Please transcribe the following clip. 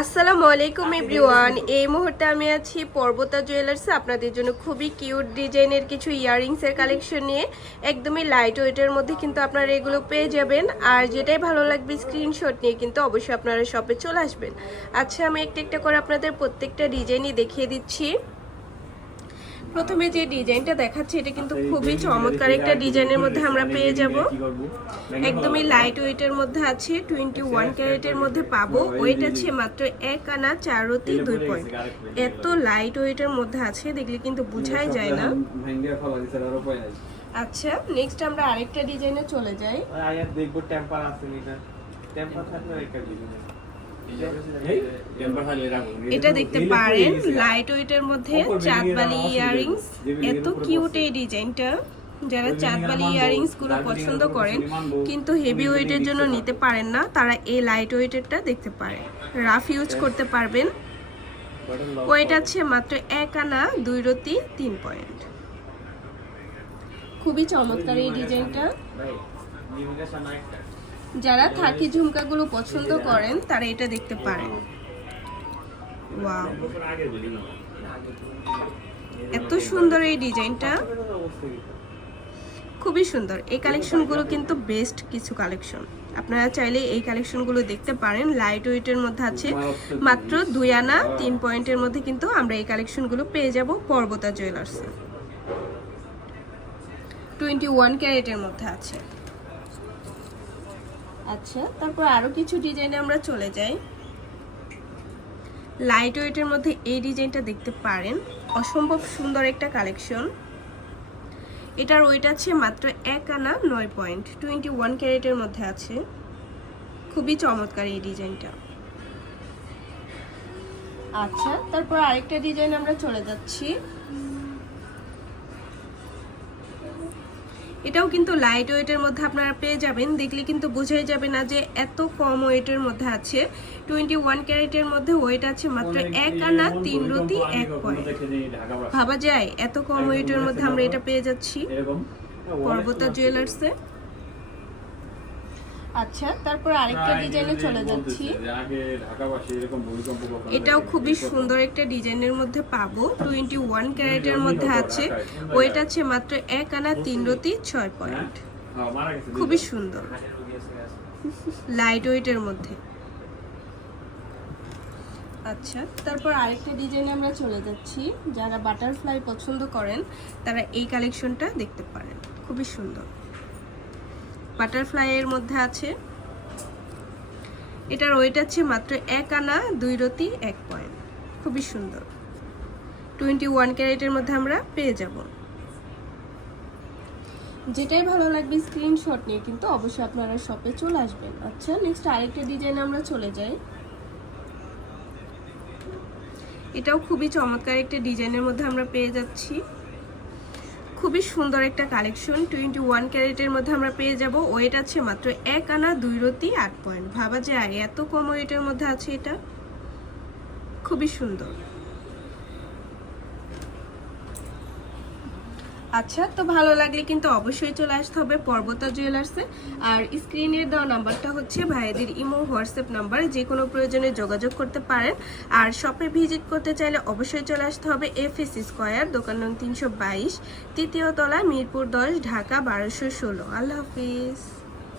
আসসালামু আলাইকুম এভরিওয়ান। এই মুহূর্তে আমি আছি পর্বতা জুয়েলার্সে আপনাদের জন্য খুবই কিউট ডিজাইনের কিছু ইয়াররিংসের কালেকশন নিয়ে। একদমই লাইট ওয়েটের মধ্যে কিন্তু আপনারা এগুলো পেয়ে যাবেন। আর যেটাই ভালো লাগবে স্ক্রিনশট নিয়ে কিন্তু অবশ্যই আপনারা শপে চলে আসবেন। আচ্ছা, আমি একটা একটা করে আপনাদের প্রত্যেকটা ডিজাইনই দেখিয়ে দিচ্ছি। প্রথমে যে ডিজাইনটা দেখাচ্ছি এটা কিন্তু খুবই চমৎকার একটা ডিজাইনের মধ্যে আমরা পেয়ে যাব। একদমই লাইট ওয়েটের মধ্যে আছে, 21 ক্যারেটের মধ্যে পাবো। ওয়েট আছে মাত্র 1 আনা 4 রতি 2 পয়েন্ট। এত লাইট ওয়েটের মধ্যে আছে, দেখলে কিন্তু বোঝাই যায় না। আচ্ছা, নেক্সট আমরা আরেকটা ডিজাইনে চলে যাই। দেখবো টেম্পার আছে কিনা, টেম্পার থাকলে একটা দিবেন। এটা দেখতে পারেন লাইট ওয়েটের মধ্যে চাঁদবালি ইয়াররিংস। এত কিউট এই ডিজাইনটা। যারা চাঁদবালি ইয়াররিংস গুলো পছন্দ করেন কিন্তু হেভি ওয়েটের জন্য নিতে পারেন না, তারা এই লাইট ওয়েটেরটা দেখতে পারেন। রাফ ইউজ করতে পারবেন। ওয়েট আছে মাত্র 1 আনা 2 রতি 3 পয়েন্ট। খুবই চমৎকার এই ডিজাইনটা। যারা থাকি ঝুমকাগুলো পছন্দ করেন তারা এটা দেখতে পারেন। ওয়াও, এত সুন্দর এই ডিজাইনটা, খুবই সুন্দর। এই কালেকশনগুলো কিন্তু বেস্ট কিছু কালেকশন। আপনারা চাইলে এই কালেকশনগুলো দেখতে পারেন। লাইট ওয়েটের মধ্যে আছে, মাত্র 2 আনা 3 পয়েন্টের মধ্যে কিন্তু আমরা এই কালেকশনগুলো পেয়ে যাব পর্বতা জুয়েলার্সে। 21 ক্যারেটের মধ্যে আছে। আচ্ছা, তারপর আরো কিছু ডিজাইনে আমরা চলে যাই। লাইট ওয়েটের মধ্যে এই ডিজাইনটা দেখতে পারেন। অসম্ভব সুন্দর একটা কালেকশন। এটার ওয়েট আছে মাত্র 1 আনা 9 পয়েন্ট। 21 ক্যারেটের মধ্যে আছে। খুবই চমৎকার এই ডিজাইনটা। আচ্ছা, তারপর আরেকটা ডিজাইন আমরা চলে যাচ্ছি। এটাও কিন্তু লাইট ওয়েটের মধ্যে আপনারা পেয়ে যাবেন। দেখলে কিন্তু বোঝাই যাবে না যে এত কম ওয়েটের মধ্যে আছে। 21 ক্যারেটের মধ্যে ওয়েট আছে মাত্র 1 আনা 3 রতি 1 পয়েন্ট। ভাবা যায় এত কম ওয়েটের মধ্যে আমরা এটা পেয়ে যাচ্ছি পর্বতা জুয়েলার্সে। আচ্ছা, তারপর আরেকটা ডিজাইনে চলে যাচ্ছি। এটাও খুবই সুন্দর একটা ডিজাইনের মধ্যে পাবো। 21 ক্যারেটের মধ্যে আছে। ওয়েট আছে মাত্র 1 আনা 3 রতি 6 পয়েন্ট। খুবই সুন্দর, লাইট ওয়েটের মধ্যে। আচ্ছা, তারপর আরেকটা ডিজাইনে আমরা চলে যাচ্ছি। যারা বাটারফ্লাই পছন্দ করেন তারা এই কালেকশনটা দেখতে পারেন। খুবই সুন্দর, বাটারফ্লাই এর মধ্যে আছে। এটার ওয়েট আছে মাত্র 1 আনা 2 রতি 1 পয়েন্ট। খুবই সুন্দর। 21 ক্যারেটের মধ্যে আমরা পেয়ে যাব। যেটাই ভালো লাগবে স্ক্রিনশট নিয়ে কিন্তু অবশ্যই আপনারা শপে চলে আসবেন। আচ্ছা, নেক্সট আরেকটা ডিজাইনে আমরা চলে যাই। এটাও খুবই চমৎকার একটা ডিজাইনের মধ্যে আমরা পেয়ে যাচ্ছি। খুবই সুন্দর একটা কালেকশন। 21 ক্যারেটের মধ্যে আমরা পেয়ে যাব। ওয়েট আছে মাত্র 1 আনা 2 রতি 8 পয়েন্ট। ভাবা যায় এত কম ওয়েটের মধ্যে আছে এটা। খুবই সুন্দর। আচ্ছা, তো ভালো লাগলে কিন্তু অবশ্যই চলে আসতে হবে পর্বতা জুয়েলার্সে। আর স্ক্রিনের দেওয়া নাম্বারটা হচ্ছে ভাইদের ইমো হোয়াটসঅ্যাপ নাম্বার। যে কোনো প্রয়োজনে যোগাযোগ করতে পারেন। আর শপে ভিজিট করতে চাইলে অবশ্যই চলে আসতে হবে FS স্কয়ার, দোকান নং 322, তৃতীয় তলা, মিরপুর 10, ঢাকা 1216। আল্লাহ হাফিজ।